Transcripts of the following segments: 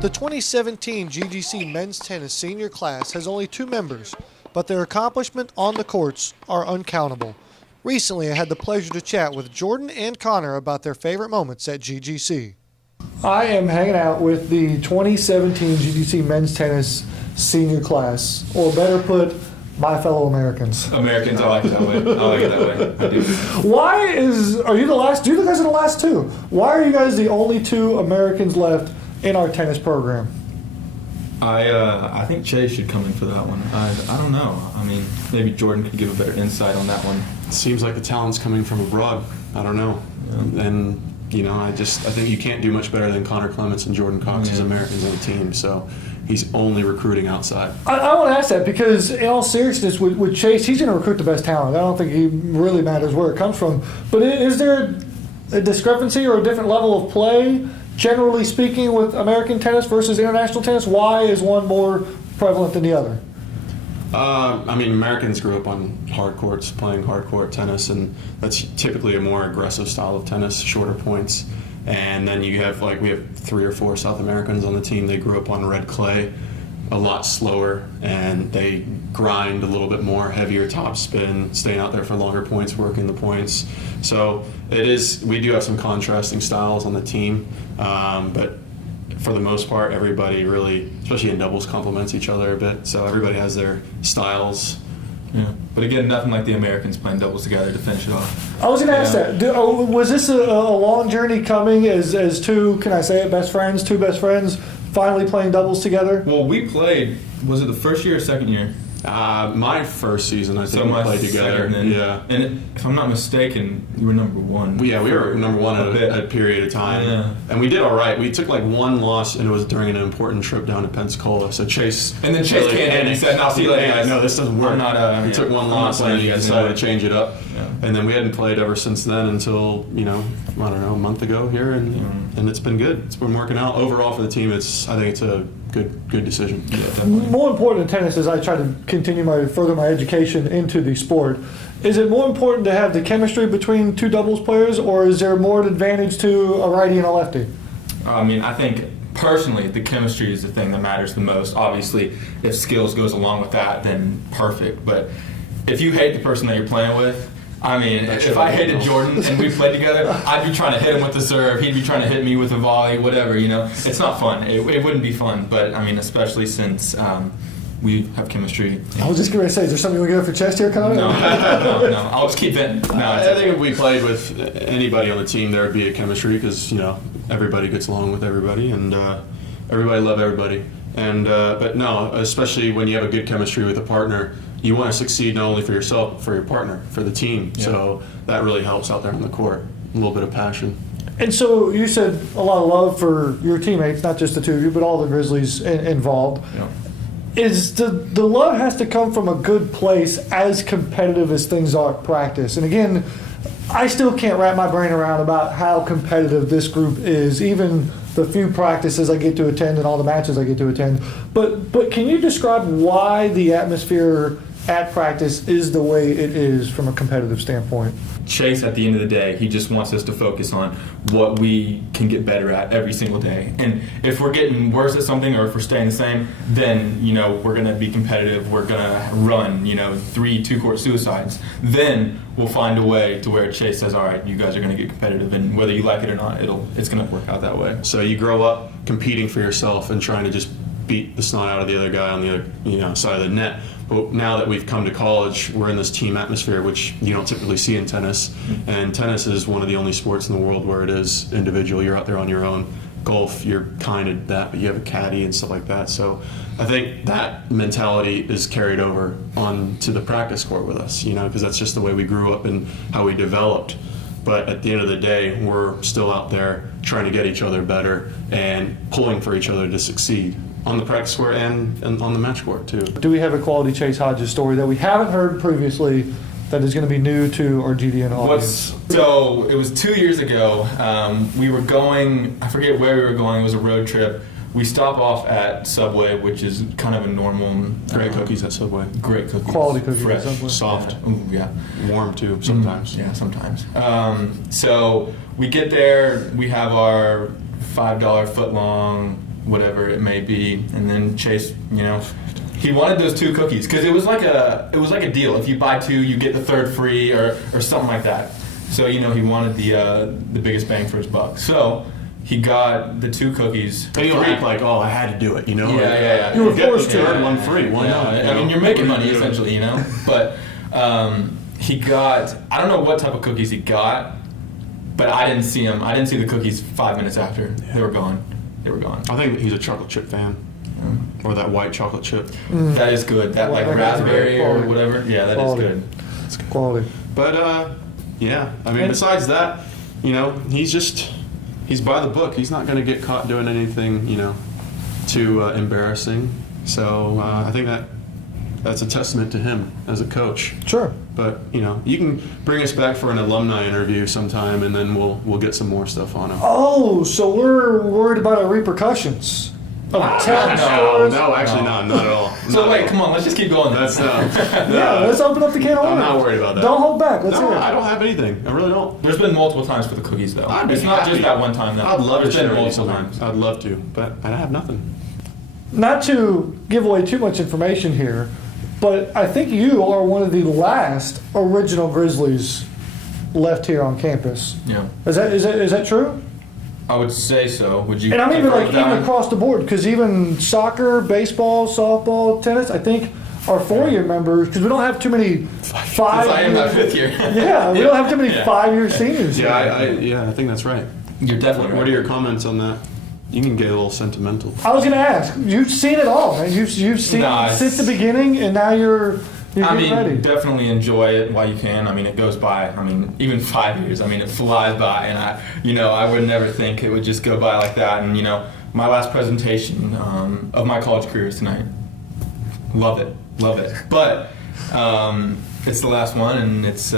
The 2017 GGC Men's Tennis Senior Class has only 2 members, but their accomplishment on the courts are uncountable. Recently, I had the pleasure to chat with Jordan and Connor about their favorite moments at GGC. I am hanging out with the 2017 GGC Men's Tennis Senior Class, or better put, my fellow Americans. Americans, I like it that way. I like it that way. I do. Are you the last? You guys are the last 2. Why are you guys the only 2 Americans left in our tennis program? I think Chase should come in for that one. I don't know. I mean, maybe Jordan could give a better insight on that one. It seems like the talent's coming from abroad. I don't know. Yeah. And, I think you can't do much better than Connor Clements and Jordan Cox as Americans on the team. So he's only recruiting outside. I want to ask that because, in all seriousness, with Chase, he's going to recruit the best talent. I don't think he really matters where it comes from. But is there a discrepancy or a different level of play, generally speaking, with American tennis versus international tennis? Why is one more prevalent than the other? Americans grew up on hard courts, playing hard court tennis, and that's typically a more aggressive style of tennis, shorter points. And then we have 3 or 4 South Americans on the team. They grew up on red clay, a lot slower, and they grind a little bit more, heavier top spin, staying out there for longer points, working the points. So we do have some contrasting styles on the team, but for the most part, everybody really, especially in doubles, complements each other a bit. So everybody has their styles. Yeah, but again, nothing like the Americans playing doubles together to finish it off. I was going to ask that. Was this a long journey coming as 2, can I say it, two best friends, finally playing doubles together? Well, we played, was it the first year or second year? My first season, I think we played together. And if I'm not mistaken, you were number 1. Yeah, we were number 1 at a period of time. Yeah. And we did all right. We took 1 loss, and it was during an important trip down to Pensacola. So Chase came in and he said, "I'll see you later, guys. No, this doesn't work." We took 1 loss, and he decided to change it up. Yeah. And then we hadn't played ever since then until, a month ago here, and it's been good. It's been working out. Overall for the team, I think it's a good decision. Yeah, more important in tennis, as I try to further my education into the sport, is it more important to have the chemistry between 2 doubles players, or is there more advantage to a righty and a lefty? I think personally the chemistry is the thing that matters the most. Obviously, if skills goes along with that, then perfect. But if you hate the person that you're playing with, if I hated Jordan and we played together, I'd be trying to hit him with the serve. He'd be trying to hit me with a volley, whatever, It's not fun. It wouldn't be fun. But, especially since we have chemistry. I was just going to say, is there something we get off your chest here, Connor? No. I'll just keep it. I think if we played with anybody on the team, there would be a chemistry because, everybody gets along with everybody and everybody loves everybody. But no, especially when you have a good chemistry with a partner, you want to succeed not only for yourself, but for your partner, for the team. Yeah. So that really helps out there on the court. A little bit of passion. And so you said a lot of love for your teammates, not just the 2 of you, but all the Grizzlies involved. Yeah. Is the love has to come from a good place, as competitive as things are at practice. And again, I still can't wrap my brain around about how competitive this group is, even the few practices I get to attend and all the matches I get to attend. But can you describe why the atmosphere at practice is the way it is from a competitive standpoint? Chase, at the end of the day, he just wants us to focus on what we can get better at every single day. And if we're getting worse at something or if we're staying the same, then, we're going to be competitive. We're going to run, 3 2-court suicides. Then we'll find a way to where Chase says, all right, you guys are going to get competitive. And whether you like it or not, it's going to work out that way. So you grow up competing for yourself and trying to just beat the snot out of the other guy on the other, side of the net. But now that we've come to college, we're in this team atmosphere, which you don't typically see in tennis. Mm-hmm. And tennis is one of the only sports in the world where it is individual. You're out there on your own. Golf, you're kind of that, but you have a caddy and stuff like that. So I think that mentality is carried over onto the practice court with us, because that's just the way we grew up and how we developed. But at the end of the day, we're still out there trying to get each other better and pulling for each other to succeed. On the practice court and on the match court, too. Do we have a quality Chase Hodges story that we haven't heard previously that is going to be new to our GDN audience? So it was 2 years ago. We were going, I forget where we were going. It was a road trip. We stop off at Subway, which is kind of a normal. Great cookies at Subway. Great cookies. Quality cookies fresh, at Subway. Soft. Yeah. Ooh, yeah. Warm, too, sometimes. Yeah, sometimes. So we get there. We have our $5 foot-long whatever it may be. And then Chase, he wanted those 2 cookies because it was like a deal. If you buy 2, you get the 3rd free or something like that. So he wanted the biggest bang for his buck. So he got the 2 cookies. And he'll act like, oh, I had to do it, Yeah. You were forced to. One free, why not? I mean, you're making money essentially, But he got, I don't know what type of cookies he got, but I didn't see him. I didn't see the cookies 5 minutes after. Yeah. They were gone. I think he's a chocolate chip fan. Or that white chocolate chip. That is good. That like raspberry or quality. whatever. Yeah, that is good. It's quality. But yeah, I mean, besides that, he's by the book. He's not going to get caught doing anything, too embarrassing. So I think that's a testament to him as a coach. Sure. But you can bring us back for an alumni interview sometime, and then we'll get some more stuff on him. Oh, so we're worried about our repercussions of talent scores? No, actually, not at all. So wait, come on, let's just keep going. That's Yeah, let's open up the can of worms. I'm not worried about that. Don't hold back. Let's hear it. I don't have anything. I really don't. There's been multiple times for the cookies though. I'd be It's not happy. just that one time though. I'd love There's to been share with you multiple something. times. I'd love to, but I have nothing. Not to give away too much information here, but I think you are one of the last original Grizzlies left here on campus. Yeah, Is that true? I would say so. Would you? And I'm even concur like with that even one? across the board because even soccer, baseball, softball, tennis, I think our 4-year members because we don't have too many 5. I am that 5th year. Yeah, we don't have too many Yeah. 5-year seniors. Yeah, here. I think that's right. You're definitely right. What are your comments on that? You can get a little sentimental. I was gonna ask. You've seen it all, man. You've seen Nah, it since the beginning, and now you're I getting mean, ready. definitely enjoy it while you can. I mean, it goes by. I mean, even 5 years. I mean, it flies by, and I would never think it would just go by like that. And my last presentation of my college career is tonight. Love it. But it's the last one, and it's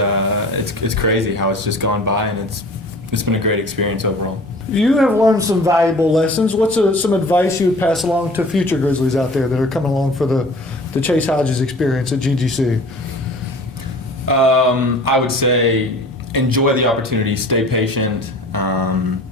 crazy how it's just gone by, and it's been a great experience overall. You have learned some valuable lessons. What's some advice you would pass along to future Grizzlies out there that are coming along for the Chase Hodges experience at GGC? I would say enjoy the opportunity, stay patient, and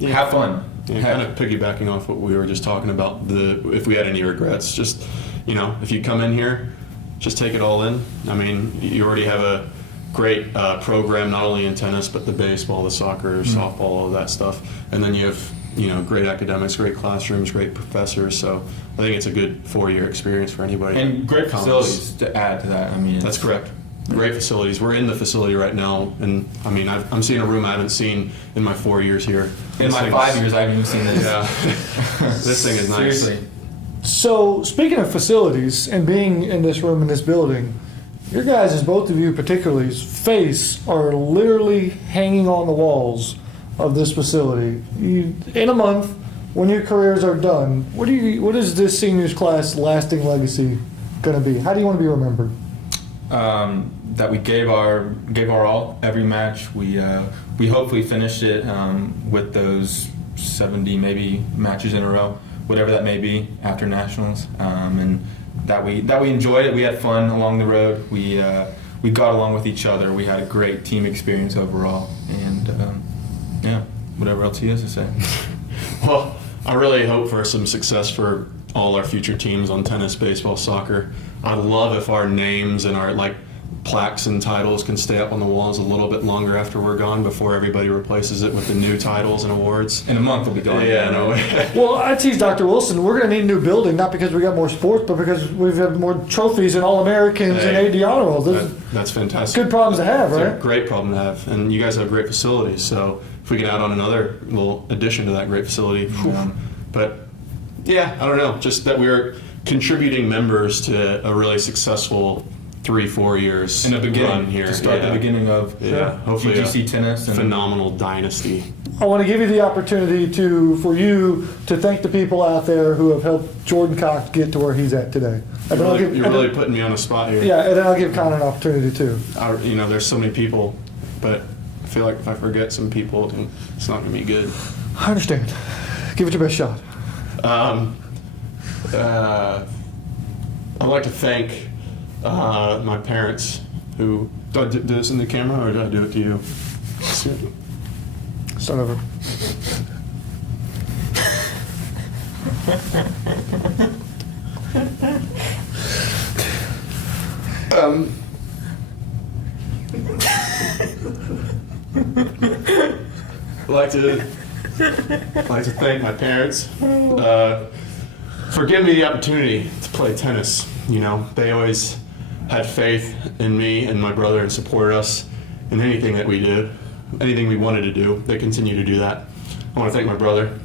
have fun. Yeah, kind of piggybacking off what we were just talking about, if we had any regrets, just, if you come in here, just take it all in. I mean, you already have a great program, not only in tennis, but the baseball, the soccer, softball, all of that stuff. And then you have, great academics, great classrooms, great professors. So I think it's a good 4-year experience for anybody. And great that comes. facilities to add to that. I mean, That's correct. Great facilities. We're in the facility right now, and I mean, I'm seeing a room I haven't seen in my 4 years here. In my 5 years, I haven't even seen this. Yeah, this thing is nice. Seriously. So, speaking of facilities and being in this room in this building, your guys, both of you particularly, face are literally hanging on the walls of this facility. In a month, when your careers are done, what is this seniors class lasting legacy going to be? How do you want to be remembered? That we gave our all every match. We hopefully finished it with those 70 maybe matches in a row, whatever that may be after nationals, and that we enjoyed it. We had fun along the road. We got along with each other. We had a great team experience overall, and yeah, whatever else he has to say. Well, I really hope for some success for all our future teams on tennis, baseball, soccer. I'd love if our names and our plaques and titles can stay up on the walls a little bit longer after we're gone before everybody replaces it with the new titles and awards. In a month, we'll be gone. Yeah, no. Well, I tease Dr. Wilson, we're going to need a new building, not because we got more sports, but because we've had more trophies and All-Americans and AD honor rolls. That's fantastic. Good problems to have, It's a right? great problem to have, and you guys have great facilities. So if we can add on another little addition to that great facility, whew. But yeah, I don't know, just that we're contributing members to a really successful 3-4 years In the beginning, run here. to start the beginning of hopefully GGC tennis and phenomenal dynasty. I want to give you the opportunity for you to thank the people out there who have helped Jordan Cox get to where he's at today. You're really putting me on the spot here. Yeah, and then I'll give Connor an opportunity too. There's so many people, but I feel like if I forget some people, then it's not going to be good. I understand. Give it your best shot. I'd like to thank my parents who... Do I do this in the camera, or do I do it to you? Start over. I'd like to thank my parents for giving me the opportunity to play tennis. You know, they always had faith in me and my brother and supported us in anything that we did, anything we wanted to do. They continue to do that. I want to thank my brother.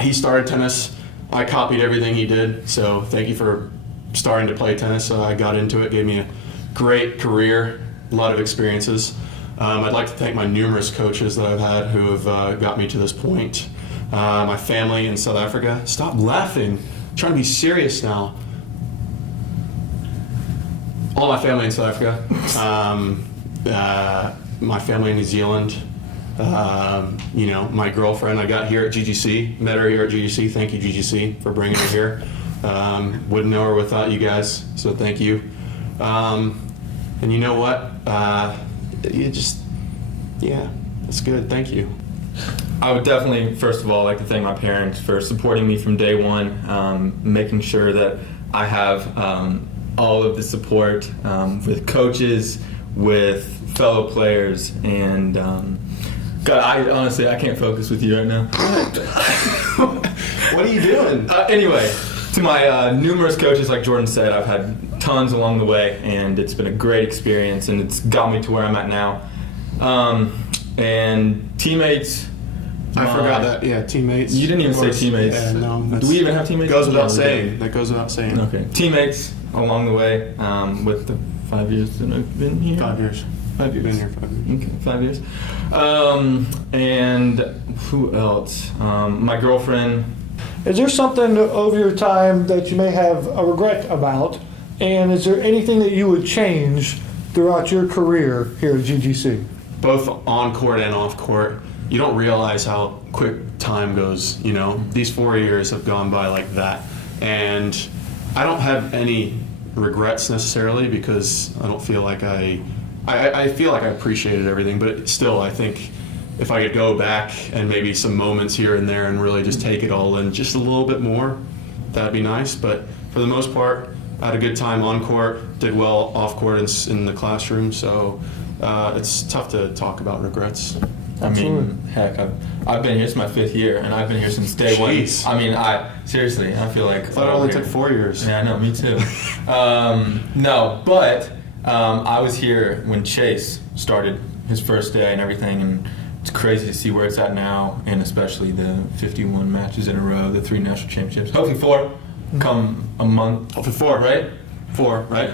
He started tennis. I copied everything he did, so thank you for starting to play tennis. I got into it, gave me a great career, a lot of experiences. I'd like to thank my numerous coaches that I've had who have got me to this point. My family in South Africa. Stop laughing. I'm trying to be serious now. All my family in South Africa. My family in New Zealand. You know, my girlfriend I got here at GGC. Met her here at GGC. Thank you, GGC, for bringing her here. Wouldn't know her without you guys, so thank you. And you know what? That's good. Thank you. I would definitely, first of all, like to thank my parents for supporting me from day one, making sure that I have all of the support with coaches, with fellow players, and God, I can't focus with you right now. What are you doing? Anyway, to my numerous coaches, like Jordan said, I've had tons along the way, and it's been a great experience, and it's got me to where I'm at now. And teammates. I forgot that. Yeah, teammates. You didn't even say teammates. Yeah, no. Do we even have teammates? Goes without saying. That goes without saying. Okay. Teammates along the way with the 5 years that I've been here. 5 years. 5 years. Been here 5 years. Okay, 5 years. And who else? My girlfriend. Is there something over your time that you may have a regret about? And is there anything that you would change throughout your career here at GGC? Both on court and off court. You don't realize how quick time goes, you know? These 4 years have gone by like that. And I don't have any regrets necessarily because I don't feel like I feel like I appreciated everything, but still I think if I could go back and maybe some moments here and there and really just take it all in just a little bit more, that'd be nice. But for the most part, I had a good time on court, did well off court in the classroom, so it's tough to talk about regrets. I mean, heck, I've been here. It's my 5th year, and I've been here since day one. I mean, seriously, I feel like... I thought it only took 4 years. Yeah, I know, me too. No, but I was here when Chase started his first day and everything, and it's crazy to see where it's at now, and especially the 51 matches in a row, the 3 national championships. Hopefully 4 come a month. Hopefully 4. Right? 4, right?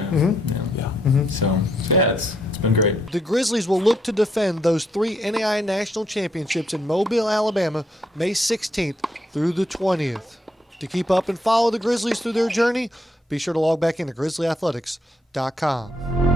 Yeah. So, yeah, it's been great. The Grizzlies will look to defend those 3 NAIA national championships in Mobile, Alabama, May 16th through the 20th. To keep up and follow the Grizzlies through their journey, be sure to log back into GrizzlyAthletics.com.